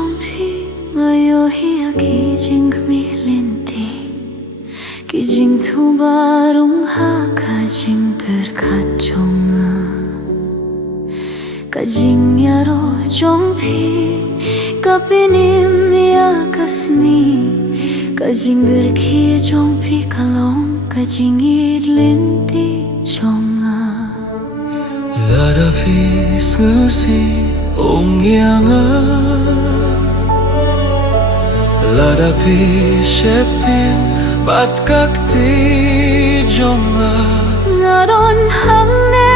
Jompi ngayohi kijing kmilinti kijing tu barung ha kajing berkaconga kajing yaro jompi kapinim ya kasni kajing berkie jompi kalong kajing idlinti jonga lada fis ngesi ong yanga lada fis sheptim bat kakti jonga ngadon hangne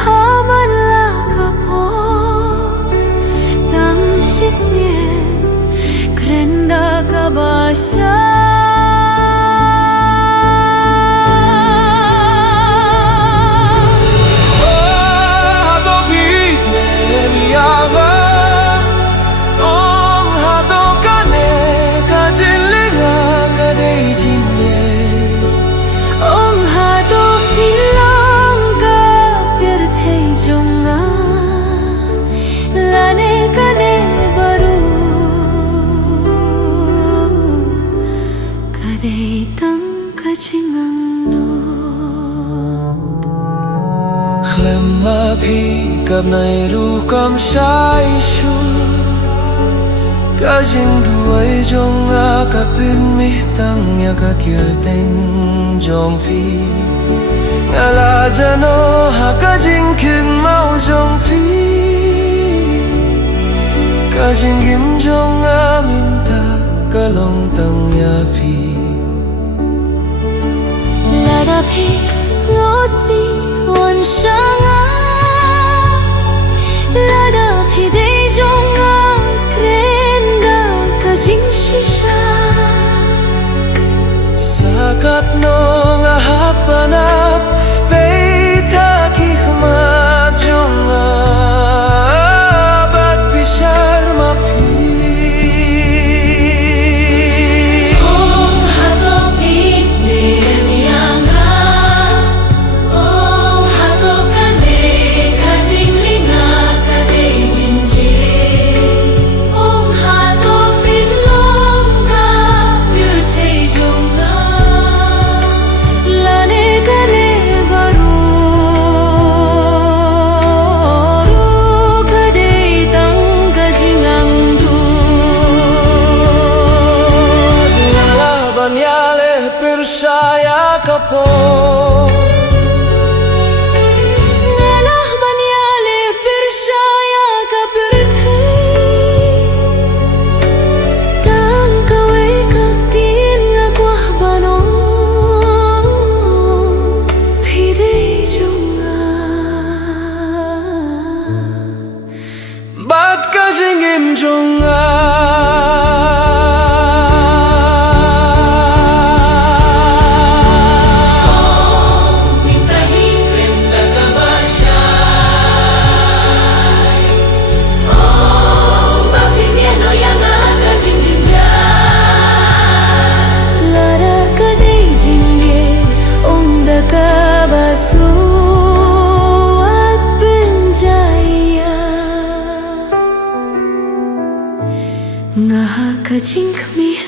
haman la kapor dang shisien krenda kabasha Khlemma bhi kab nai ru kam shai shu kajing duai jonga kapin mi tang ya ka kirteng jong phi ngala jano ha kajing kin mau jong phi kajing gim jonga minta kalong tang ya phi lada phi ngosi wan shanga lada phi dei jonga krenda kajing shisha sakat no ngahapanap beita kihma jonga bat bishar mapi Percaya kapo ngalah banyale percaya ka berte tang kawe kaktin ngakwah bano pidei jonga bat kajingin jonga ngaha kajing kmi